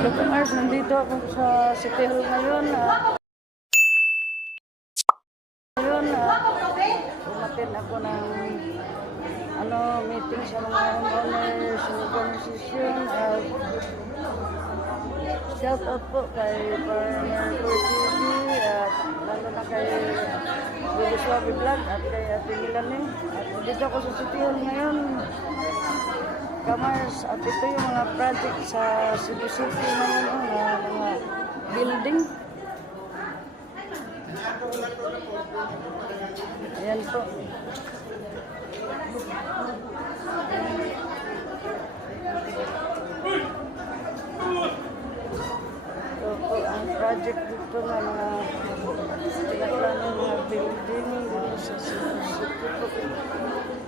Dr. Mars, nandito ako sa City Hall ngayon. Umatin ako ng meeting sa mga homeowners organization. Shout out po kay Farmer TV at lalo na kay Bibi Suave Vlog at kay Ate Milane. At dito ako sa City Hall ngayon. Kamars, at ito yung mga project sa Cebu City ngayon, mga building. Ayan po. Ito po ang project dito na mga pinagplano mga building dito sa Cebu City po.